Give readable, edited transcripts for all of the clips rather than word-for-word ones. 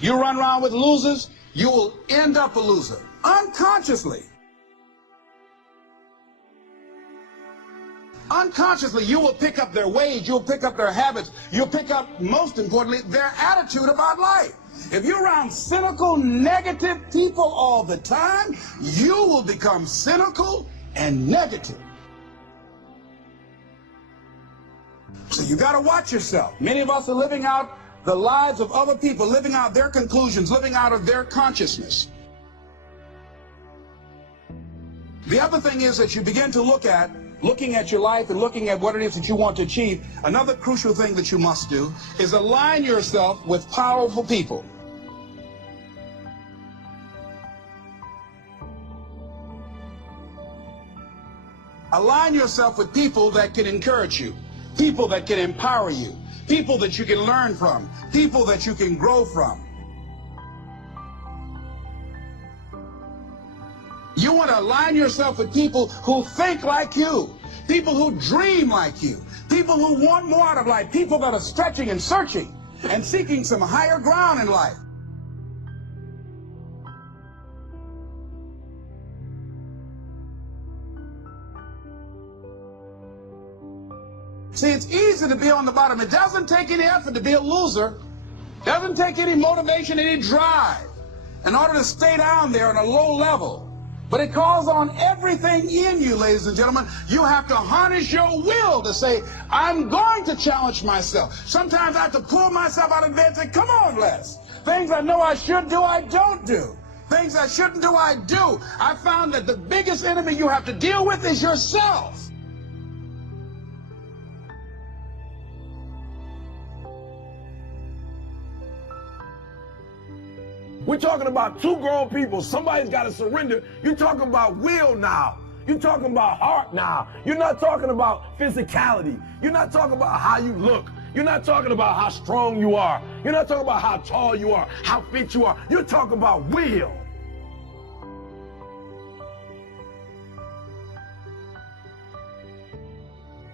You run around with losers, you will end up a loser, unconsciously. Unconsciously, you will pick up their ways, you'll pick up their habits, you'll pick up, most importantly, their attitude about life. If you're around cynical, negative people all the time, you will become cynical and negative. So you got to watch yourself. Many of us are living out the lives of other people, living out their conclusions, living out of their consciousness. The other thing is that you begin to looking at your life and looking at what it is that you want to achieve. Another crucial thing that you must do is align yourself with powerful people. Align yourself with people that can encourage you, people that can empower you, people that you can learn from, people that you can grow from. You want to align yourself with people who think like you, people who dream like you, people who want more out of life, people that are stretching and searching and seeking some higher ground in life. See, it's easy to be on the bottom. It doesn't take any effort to be a loser. It doesn't take any motivation, any drive in order to stay down there on a low level. But it calls on everything in you, ladies and gentlemen. You have to harness your will to say, I'm going to challenge myself. Sometimes I have to pull myself out of bed and say, come on, Les. Things I know I should do, I don't do. Things I shouldn't do, I do. I found that the biggest enemy you have to deal with is yourself. We're talking about two grown people. Somebody's got to surrender. You're talking about will now. You're talking about heart now. You're not talking about physicality. You're not talking about how you look. You're not talking about how strong you are. You're not talking about how tall you are, how fit you are. You're talking about will.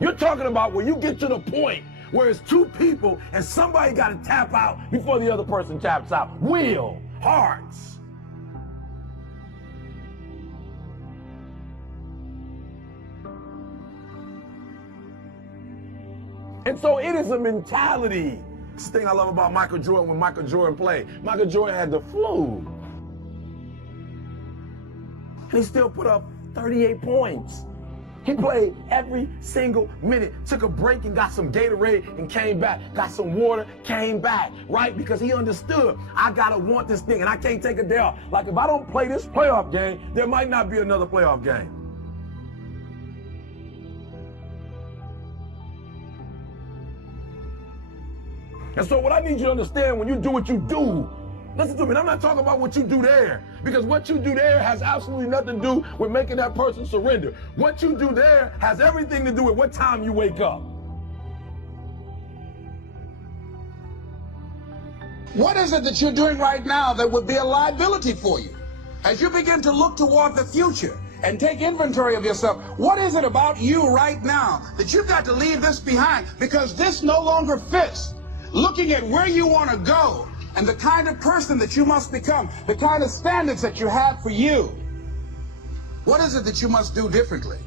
You're talking about where you get to the point where it's two people and somebody got to tap out before the other person taps out. Will. Hearts. And so it is a mentality. This thing I love about Michael Jordan, when Michael Jordan played. Michael Jordan had the flu. And he still put up 38 points. He played every single minute, took a break and got some Gatorade and came back, got some water, came back, right? Because he understood, I gotta want this thing and I can't take a day off. Like if I don't play this playoff game, there might not be another playoff game. And so what I need you to understand when you do what you do, listen to me, I'm not talking about what you do there, because what you do there has absolutely nothing to do with making that person surrender. What you do there has everything to do with what time you wake up. What is it that you're doing right now that would be a liability for you? As you begin to look toward the future and take inventory of yourself, what is it about you right now that you've got to leave this behind because this no longer fits? Looking at where you want to go and the kind of person that you must become, the kind of standards that you have for you. What is it that you must do differently?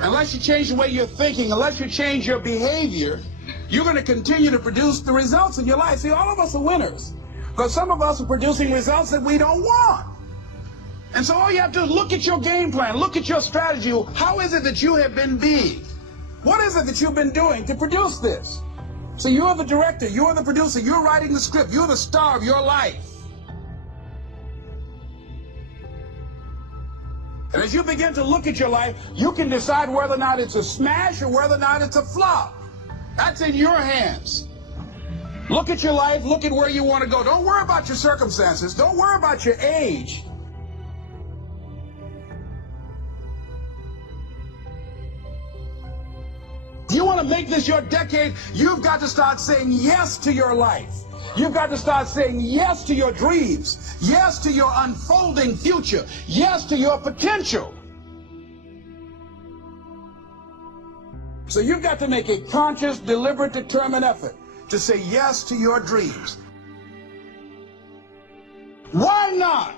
Unless you change the way you're thinking, unless you change your behavior, you're going to continue to produce the results in your life. See, all of us are winners, but some of us are producing results that we don't want. And so all you have to do is look at your game plan, look at your strategy. How is it that you have been being? What is it that you've been doing to produce this? So you're the director, you're the producer, you're writing the script, you're the star of your life. And as you begin to look at your life, you can decide whether or not it's a smash or whether or not it's a flop. That's in your hands. Look at your life, look at where you want to go. Don't worry about your circumstances. Don't worry about your age. If you want to make this your decade, you've got to start saying yes to your life. You've got to start saying yes to your dreams, yes to your unfolding future, yes to your potential. So you've got to make a conscious, deliberate, determined effort to say yes to your dreams. Why not?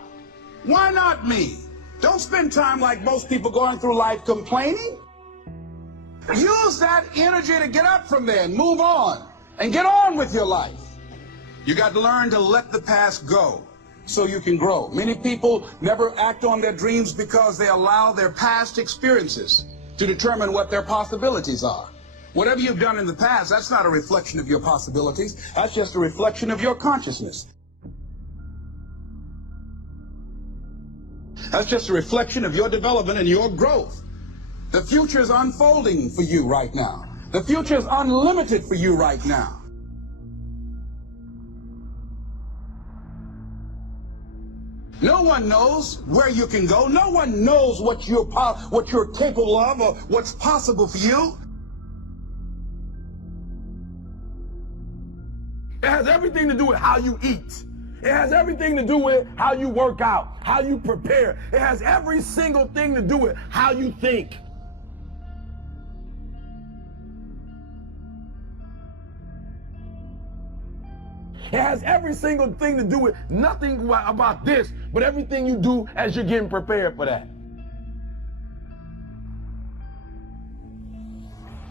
Why not me? Don't spend time like most people going through life complaining. Use that energy to get up from there and move on and get on with your life. You got to learn to let the past go so you can grow. Many people never act on their dreams because they allow their past experiences to determine what their possibilities are. Whatever you've done in the past, that's not a reflection of your possibilities. That's just a reflection of your consciousness. That's just a reflection of your development and your growth. The future is unfolding for you right now. The future is unlimited for you right now. No one knows where you can go. No one knows what you're capable of or what's possible for you. It has everything to do with how you eat. It has everything to do with how you work out, how you prepare. It has every single thing to do with how you think. It has every single thing to do with nothing about this, but everything you do as you're getting prepared for that.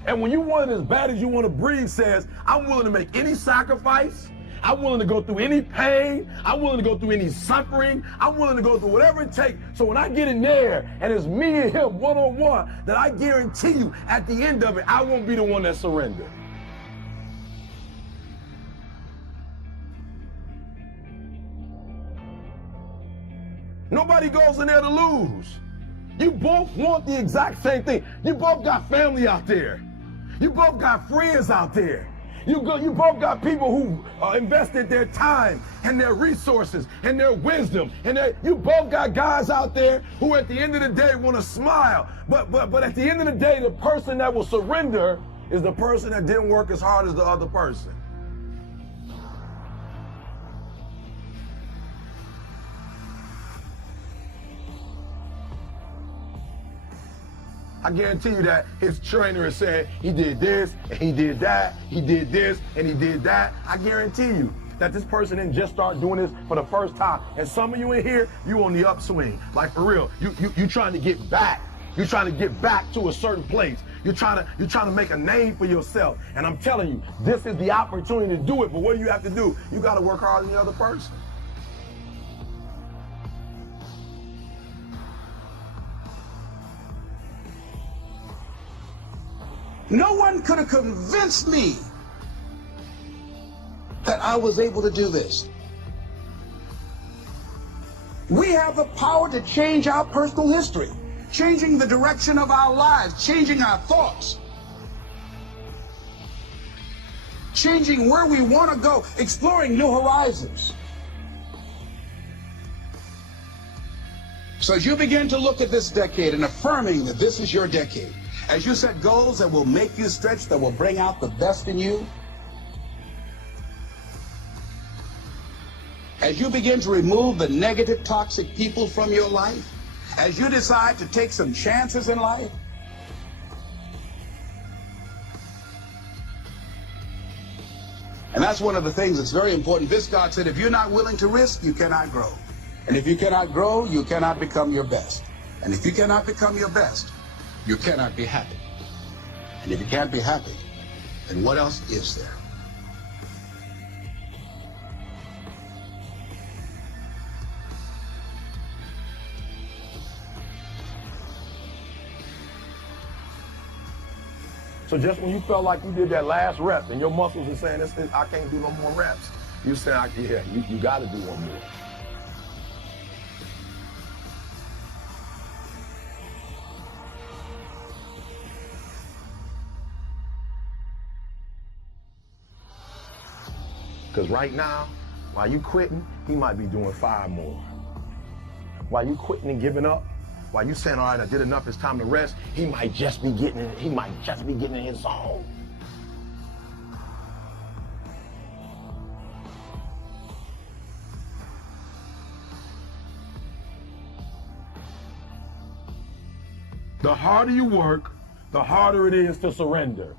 And when you want it as bad as you want to breathe says, I'm willing to make any sacrifice. I'm willing to go through any pain. I'm willing to go through any suffering. I'm willing to go through whatever it takes. So when I get in there and it's me and him one-on-one, that I guarantee you at the end of it, I won't be the one that surrendered. Nobody goes in there to lose. You both want the exact same thing. You both got family out there. You both got friends out there. You both got people who invested their time and their resources and their wisdom. You both got guys out there who at the end of the day want to smile. But at the end of the day, the person that will surrender is the person that didn't work as hard as the other person. I guarantee you that his trainer is saying he did this and he did that, he did this and he did that. I guarantee you that this person didn't just start doing this for the first time. And some of you in here, you on the upswing. Like for real, you trying to get back. You're trying to get back to a certain place. You're trying to make a name for yourself. And I'm telling you, this is the opportunity to do it. But what do you have to do? You got to work harder than the other person. No one could have convinced me that I was able to do this. We have the power to change our personal history, changing the direction of our lives, changing our thoughts, changing where we want to go, exploring new horizons. So as you begin to look at this decade and affirming that this is your decade, as you set goals that will make you stretch, that will bring out the best in you, as you begin to remove the negative, toxic people from your life, as you decide to take some chances in life, and that's one of the things that's very important. This God said, if you're not willing to risk, you cannot grow. And if you cannot grow, you cannot become your best. And if you cannot become your best, you cannot be happy. And if you can't be happy, then what else is there? So just when you felt like you did that last rep and your muscles are saying, I can't do no more reps, you say, yeah, you got to do one more. Because right now, while you quitting, he might be doing 5 more. While you quitting and giving up, while you saying, all right, I did enough, it's time to rest, he might just be getting in his zone. The harder you work, the harder it is to surrender.